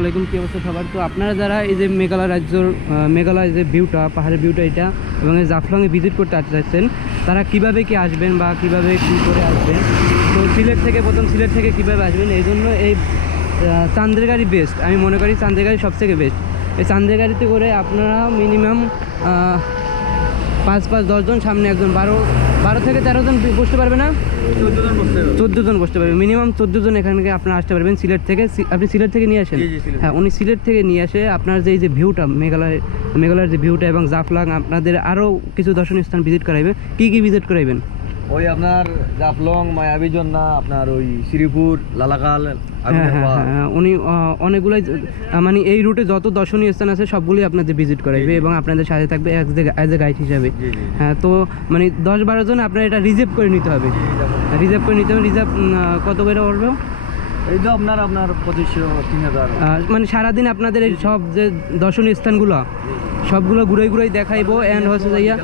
আলাইকুম, কী অবস্থা সবার। তো আপনারা যারা এই যে মেঘালয় রাজ্যর মেঘালয় যে ভিউটা, পাহাড়ের ভিউটা এটা, এবং এই জাফলংয়ে ভিজিট করতে আসতে চাচ্ছেন, তারা কীভাবে কি আসবেন বা কীভাবে কী করে আসবেন। তো প্রথম সিলেট থেকে কীভাবে আসবেন, এই জন্য এই চান্দের গাড়ি বেস্ট। আমি মনে করি চান্দের গাড়ি সবথেকে বেস্ট। এই চান্দের গাড়িতে করে আপনারা মিনিমাম 5-10 জন, সামনে একজন 12 থেকে 13 জন বসতে পারবে না, 14 জন বসতে পারবে। মিনিমাম 14 জন এখান থেকে আপনারা আসতে পারবেন সিলেট থেকে। আপনি সিলেট থেকে নিয়ে আসেন? হ্যাঁ, উনি সিলেট থেকে নিয়ে আসে আপনার যে এই যে ভিউটা, মেঘালয়ের যে ভিউটা এবং জাফলং, আপনাদের আরও কিছু দর্শনীয় স্থান ভিজিট করাইবেন। কী কী ভিজিট করাইবেন? ওই আপনার জাফলং, মায়াবী ঝর্ণা, আপনার ওই শ্রীপুর, লালাকাল। হ্যাঁ, উনি অনেকগুলোই মানে এই রুটে যত দর্শনীয় স্থান আছে সবগুলোই আপনাদের ভিজিট করাইবে এবং আপনাদের সাথে থাকবে অ্যাজ এ গাইড হিসাবে। হ্যাঁ, তো মানে 10-12 জন আপনার এটা রিজার্ভ করে নিতে হবে। রিজার্ভ কত করে পড়বে? এই তো আপনার 2500-3000। মানে সারাদিন আপনাদের এই সব যে দর্শনীয় স্থানগুলো সবগুলো ঘুরাই দেখাইবো অ্যান্ড হচ্ছে যাইয়া।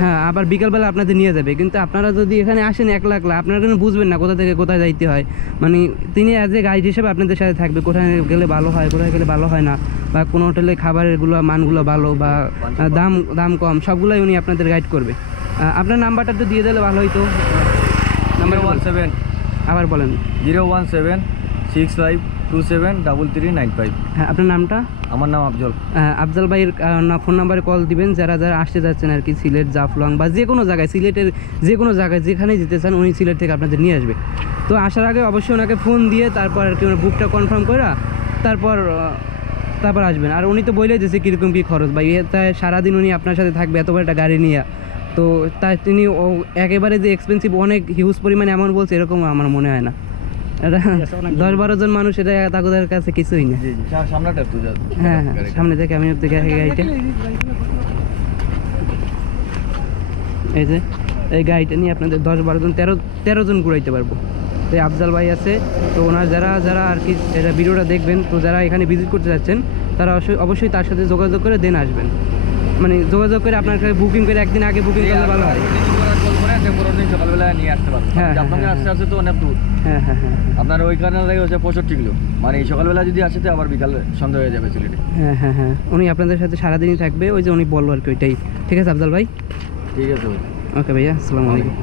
হ্যাঁ, আবার বিকালবেলা আপনাদের নিয়ে যাবে। কিন্তু আপনারা যদি এখানে আসেন একলা, আপনারা কিন্তু বুঝবেন না কোথা থেকে কোথায় যাইতে হয়। মানে তিনি অ্যাজ এ গাইড হিসেবে আপনাদের সাথে থাকবে, কোথায় গেলে ভালো হয়, কোথায় গেলে ভালো হয় না, বা কোনো হোটেলে খাবারেরগুলো মানগুলো ভালো বা দাম কম, সবগুলোই উনি আপনাদের গাইড করবে। আপনার নাম্বারটা তো দিয়ে দিলে ভালো হইতো। নাম্বার 17, আবার বলেন। 01765273395। হ্যাঁ, আপনার নামটা? আমার নাম আফজল। আফজল ভাইয়ের ফোন নাম্বারে কল দিবেন যারা আসতে যাচ্ছেন আর কি, সিলেট, জাফলং বা যে কোনো জায়গায়, সিলেটের যে কোনো জায়গায় যেখানেই যেতে চান উনি সিলেট থেকে আপনাদের নিয়ে আসবে। তো আসার আগে অবশ্যই ওনাকে ফোন দিয়ে তারপর আর কি বুকটা কনফার্ম করে তারপর আসবেন। আর উনি তো বলেই দিয়েছে কীরকম কী খরচ, বা তাই সারাদিন উনি আপনার সাথে থাকবে এত বড় একটা গাড়ি নিয়ে। তো তাই তিনি একেবারে যে এক্সপেন্সিভ অনেক হিউজ পরিমাণে এমন বলছে এরকম আমার মনে হয় না। 10-12 জন মানুষ, এটা তাদের কাছে কিছুই না। হ্যাঁ, সামনে থেকে আমি গাড়িটা, এই যে এই গাড়িটা নিয়ে আপনাদের 10-12 জন 13 জন ঘুরাইতে পারবো। তো আফজাল ভাই আছে, তো ওনার যারা আর কি এটা ভিডিওটা দেখবেন, তো যারা এখানে ভিজিট করতে যাচ্ছেন তারা অবশ্যই তার সাথে যোগাযোগ করে দেন আসবেন। মানে যোগাযোগ করে আপনার কাছে বুকিং করে একদিন আগে বুকিং করলে ভালো হয়। সকালবেলা নিয়ে আসতে পারবেন। আপনাকে আসতে তো অনেক দূর। হ্যাঁ, আপনার ওইখানে লাগে হচ্ছে 65 কিলো। মানে সকালবেলা যদি আসে তো আবার বিকাল সন্ধ্যা হয়ে যাবে সিলেটে। হ্যাঁ, উনি আপনাদের সাথে সারাদিনই থাকবে, ওই যে উনি বললো আর কি ওইটাই। ঠিক আছে আফজাল ভাই? ঠিক আছে। ওকে ভাইয়া, আসসালামু আলাইকুম।